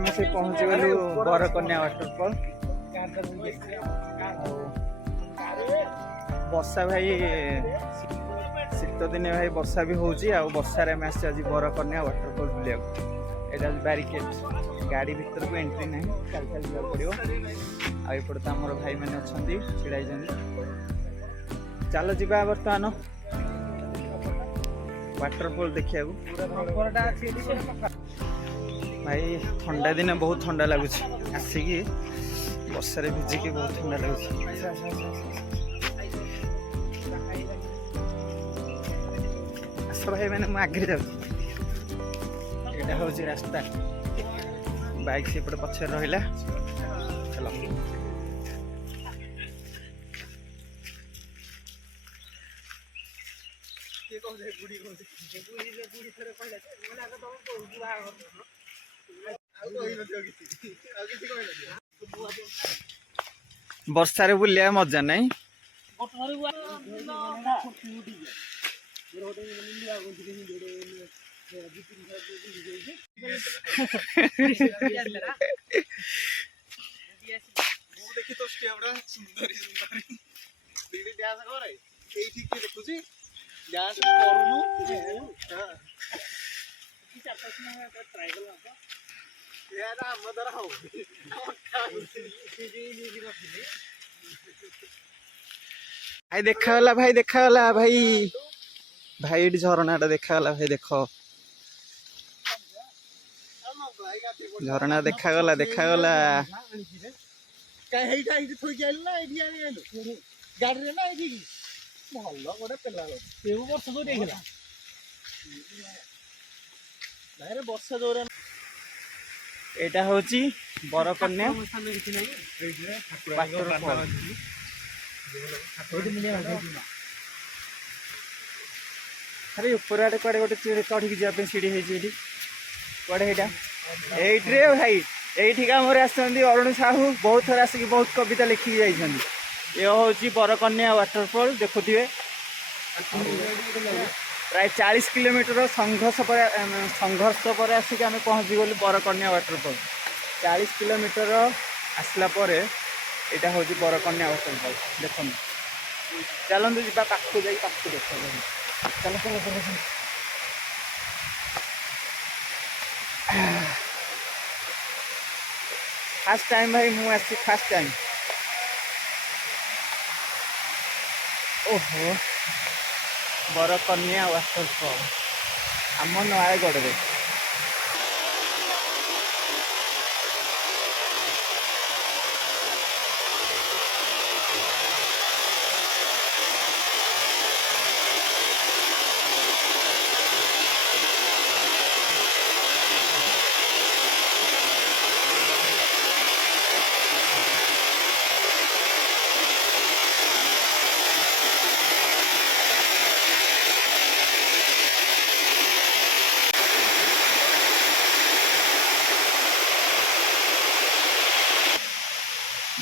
आम से पहुँची गलु बरकन्या वाटरफॉल। वर्षा भाई शीत दिने भाई वर्षा भी होउची आ वर्षा रे आस आज बरकन्या वाटरफॉल बुलिया एटा बैरिकेड गाड़ी भीतर को एंट्री नहीं चल चल जा पड़ियो आ एपटे तो हमर भाई माने अछंती छिड़ाई जंदी चलो जीवा बर्तमान वाटरफॉल देखिया भाई ठंडा दिन बहुत ठंडा लगुच आसिकी वर्षा रे भिजिकी बहुत ठंडा लगुच आस भाई मैंने आगे जाऊँ यहाँ हूँ रास्ता बाइक से पछे रहा चलो वर्षा रे बुलिया मजा नहीं देखी तो स्टेपड़ा सुंदरी सुंदरी दीदी डांस करे एई ठीक के देखुची डांस करूनु हां की चापस में ट्राई कर ला यार मदर हो भाई देखा भाई भाई झरना देखा भाई देख झरना देखा गला एटा होची बरकन्या अरे ऊपर आड़े कड़े गोटे चढ़ी जाए सीढ़ी है कड़े ये भाई ये मोर आसती अरुण साहू बहुत थर आसिक बहुत कविता लिखिकी जाइए ये हूँ बरकन्या वाटरफॉल देखुए प्राय 40 किलोमीटर संघर्ष पर आसिक आम पहुँची गलु बरकन्या वाटरफॉल 40 किलोमीटर आसला पर यहाँ हूँ बरकन्या वाटरफॉल देखो चलते जी पाखु जा पाखु देख चल चल चल फास्ट टाइम भाई मुझे फास्ट टाइम ओहो बरकन्या वाटरफॉल आम नयगढ़ में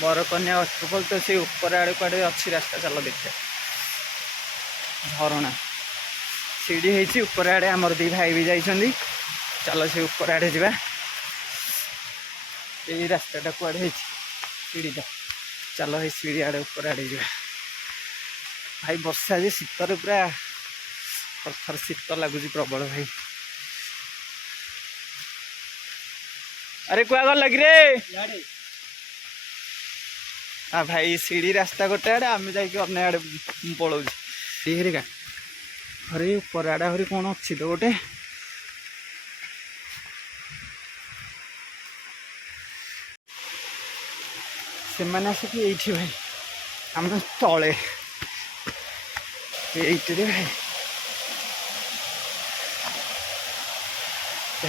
बरकन्या वाटरफॉल तो से ऊपर आड़े कड़े अच्छी रास्ता चलो देखिए झरना सीढ़ी है ऊपर आड़े आमर दी भाई भी जाइछंदी चलो से ऊपर आड़े जा रास्ता कड़े सीढ़ीटा चलो ये सीढ़ी आड़े ऊपर आड़े जा भाई वर्षा जे शीतर पूरा थर थर शीत लगुच प्रबल भाई अरे कुआ गल लगी रे हाँ भाई सीढ़ी रास्ता गोटे आड़े आम जा आड़े पलाऊ का हरे ऊपर आड़े हरी कौन अच्छी तो गोटे से मैंने आसिक ये भाई आम तले ये भाई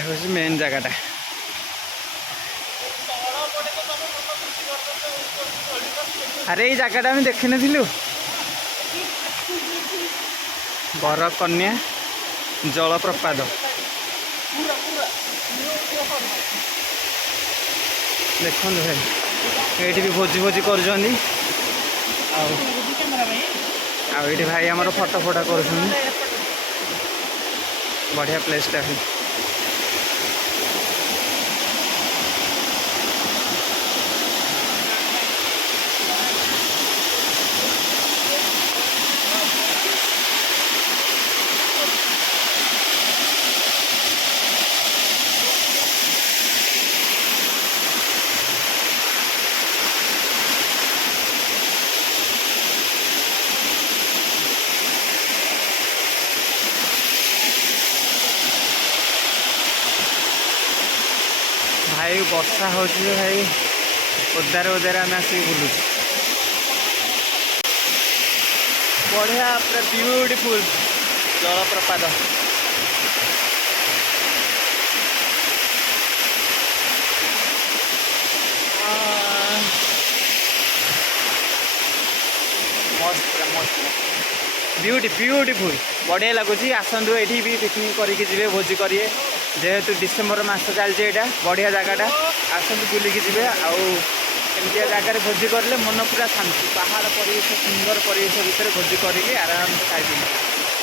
हूँ मेन जगटा अरे ये जगटा आम देखी नु बरकन्या जलप्रपात देखो भाई ये भी भोजी भोजी कर भाई आमर फटो फटा कर बढ़िया प्लेसटा है भाई वर्षा हो भाई ओदार ओदार आम आसिक बुलु बढ़िया पूरा ब्यूटीफुल जलप्रपात मस्त मस्त ब्यूटीफुल बढ़िया लगुच आसतु ये भी पिकनिक करके जी भोजी करेंगे जेहेतु डिसेम्बर मस चलती यहाँ बढ़िया जगटा आसतु बुलिकी जी आमती जगार भोजी करें मन पूरा शांति पहाड़ परिवेश सुंदर परिवेश भितर भोजी करके आराम से खाई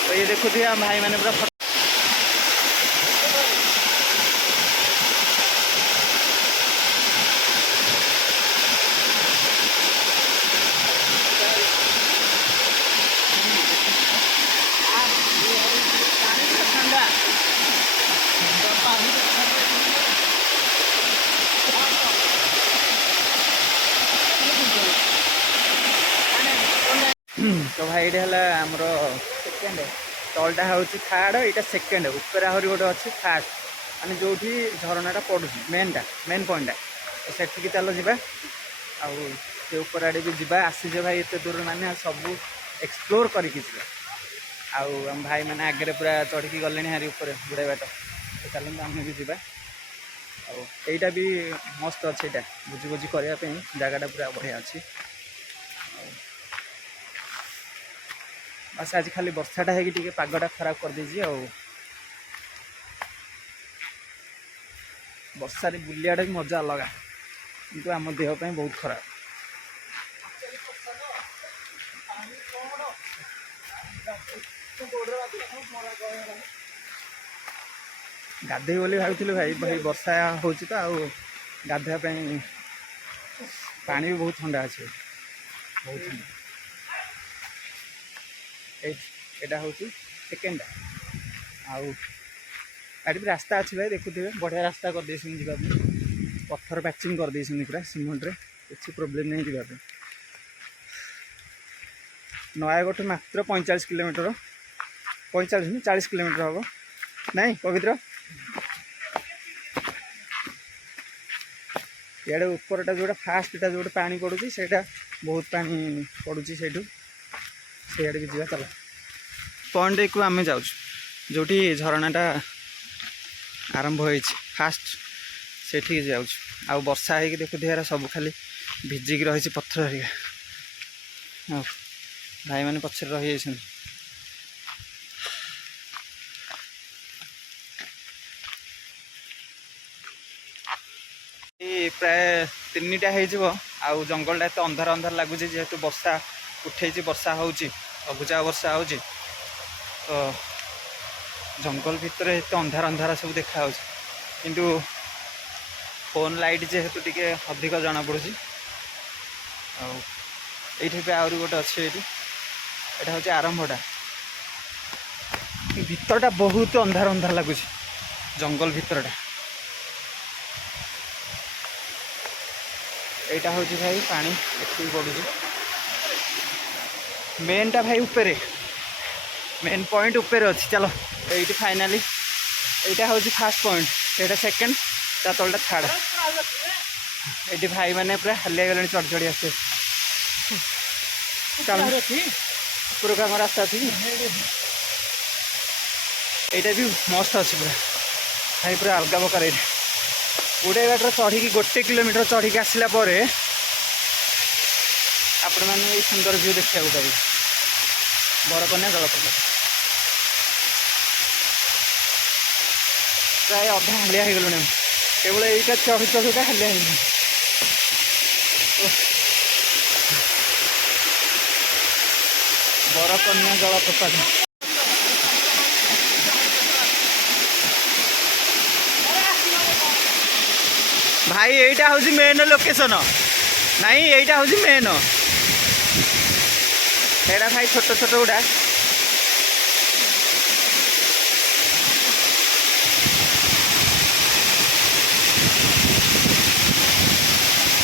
तो ये देखुए भाई मैंने पूरा तो भाई ये आमर सेकेंड तलटा हूँ थार्ड यहाँ सेकेंड ऊपर आहरी गोटे अच्छी फास्ट माने जो झरनाटा पड़ू मेन पॉइंटा तो सेठिकी चलो जा ऊपर आड़े भी जा आसीजे भाई एत दूर माने सब एक्सप्लोर करके आम भाई मैंने आगे पूरा चढ़ी गले हारी ऊपर गुड़ाई बाट तो चलते आम भी जा आईटा भी मस्त अच्छे यहाँ भोजी भोजी करने जगटा पूरा बढ़िया अच्छी बस आज खाली वर्षाटा है पागटा खराब कर देजी वर्षा बुलियाटा भी मजा अलग किंतु आम देहपाई बहुत खराब गाधे बोली भाई भाई भाई वर्षा हो गाधेपाई पानी भी बहुत ठंडा अच्छे बहुत ठंडा एटा हूँ सेकेंड आड़ी भी रास्ता अच्छी भाई देखुए बढ़िया रास्ता कर दे पत्थर पैचिंग कर दे पूरा सीमेंट रे किसी प्रोब्लेम नहीं जावाई नयागढ़ मात्र 45 किलोमीटर 45 नहीं 40 किलोमीटर हम नहीं पवित्र इे उपरटा जोटा फास्टा जोटा पानी पड़ू से बहुत पानी पड़ू से भी जा चल पॉइंट को आम जाऊँ जो झरनाटा आरंभ हो फास्ट से जाऊँ आ वर्षा हो देखु यार सब खाली भिजिक रही पत्थर हरिका भाई मैंने पछर रही प्राय 3टा हो जंगलटा एत अंधार अंधार लगुच जेहेतु वर्षा उठे वर्षा हो अगुचा वर्षा हो तो जंगल भितर एत अंधार अंधार सब देखा किंतु फोन लाइट जेहेतु टी अधिक जना पड़ी ये आहरी गोटे अच्छे यहाँ हूँ आरंभटा भितरटा बहुत अंधार अंधार लगुच जंगल भितरटा यहाँ हूँ भाई पानी एति पड़ू मेनटा भाई ऊपर मेन पॉइंट ऊपर अच्छी चलो ये फाइनाली यहाँ हूँ फास्ट पॉइंट ये सेकेंड ता तलटा थर्ड ये भाई मैंने पूरा हलिया गले चढ़ चढ़ी आसे पूरा काम रास्ता अच्छी यहाँ भी मस्त अच्छे पूरा भाई पूरा अलग प्रकार ये गोटे बाटर चढ़ी 1 किलोमीटर चढ़ी आसला आपण मैंने सुंदर व्यू देखा पारे बरकन्या जलप्रपात प्राय अधा हालिया हो गलुण केवल यहाँ चढ़ी चढ़ूटा हालिया हो बरकन्या जलप्रपात भाई यहाँ हूँ मेन लोकेशन नहीं यहाँ हूँ मेन एटा भाई छोट छोट गुड़ा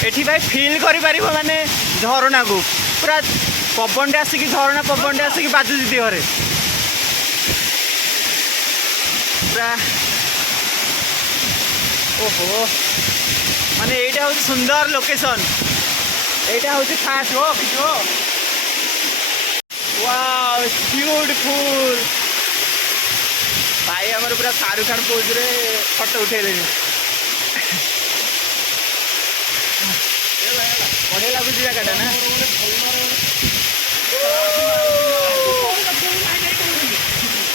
एठी भाई फील करि पारिबो माने झरना को पूरा पवनटे आसिक झरना पवनटे आसिक बाजुची देहरे पूरा ओहो माने एटा हूँ सुंदर लोकेशन एटा हूँ फास्ट हो भिडियो वाओ ब्यूटीफुल भाई आमर पूरा शाहरुख खान पोज रे फोटो उठेले बढ़िया लगुच जगह ना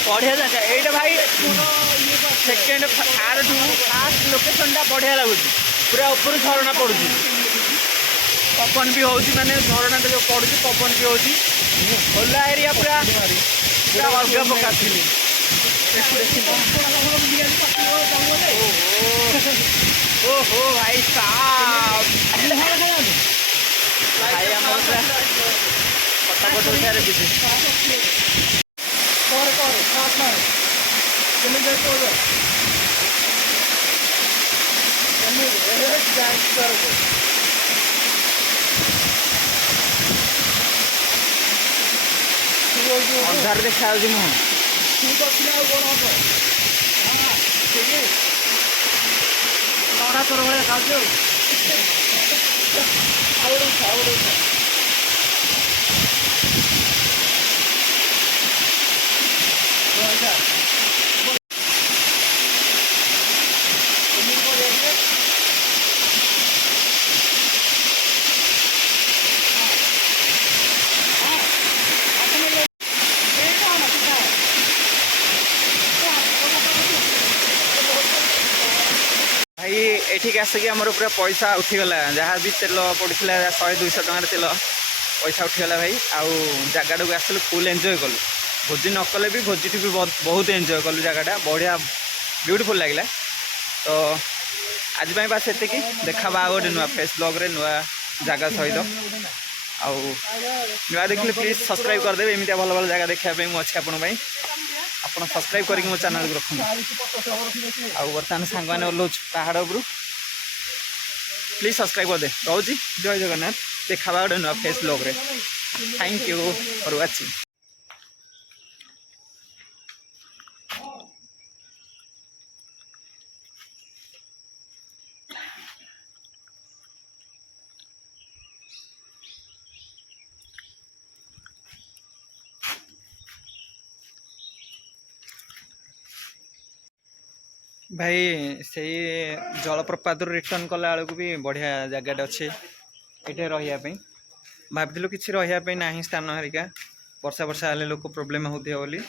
बढ़िया जगह ये भाई second third to first location टा बढ़िया लगुच पूरा ऊपर झरणा पड़ू पवन भी हो माने झरणा जो पड़ू पवन भी हो खोला एरिया पूरा पूरा अलग प्रकार थी ओहो भाई साहब भाई आमर पूरा फटाफट उठार बुझे अंधार देखा मुह तोर भाई खाऊ भाई एठिक आसिक आमर पूरा पैसा उठीगला जहाँ भी तेल पड़ा 100-200 टकर तेल पैसा उठीगला भाई आउ जगह आसल फुल एंजॉय कलु भोजी न कले भी भोजी भी बहुत एंजॉय कलु जगहटा बढ़िया ब्यूटीफुल लगे तो आज बास ये देखा गोटे नुआ फेस ब्लॉग रे नुआ जगह सहित आउ नुआ देखिए प्लीज सब्सक्राइब करदे एमती भल भल जगह देखा मुझे आपण आप सब्सक्राइब करके मो चैनल को रखुन आउ बर्तमान सांग मैंने ओह्लौच पहाड़ उपरू प्लीज सब्सक्राइब कर दे रोजी जय जगन्नाथ देखा गोटे नुआ फेस ब्लॉग रे थैंक यू फॉर वाचिंग। भाई से जलप्रपात रिटर्न कला बेलू भी बढ़िया जगह अच्छे ये रही भाविलु कि रही ना स्थान हरिका वर्षा वर्षा हेल्ले लोक प्रोब्लेम होते बोली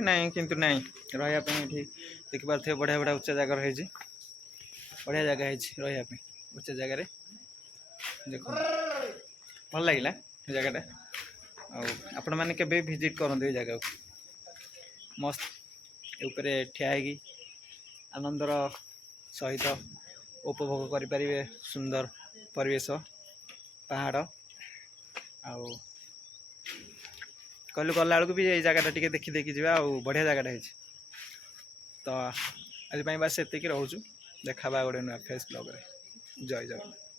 ना किंतु ना रही देखी पारे बढ़िया बढ़िया उच्चा जगह रही बढ़िया जगह रही उच्चा जगार देख भल लगे जगहटा आपण मैंने के विजिट करूँ जगह मस्त ऊपर ठिया आनंदर सहित उपभोग करें सुंदर परिवेश पहाड़ आउ कहलु गला बेलू भी ये जगह टे देखी देखी जा बढ़िया जगह तो आज बस ये रोचु देखा गोटे नुआ फेस ब्लॉग रे जय जगन्नाथ।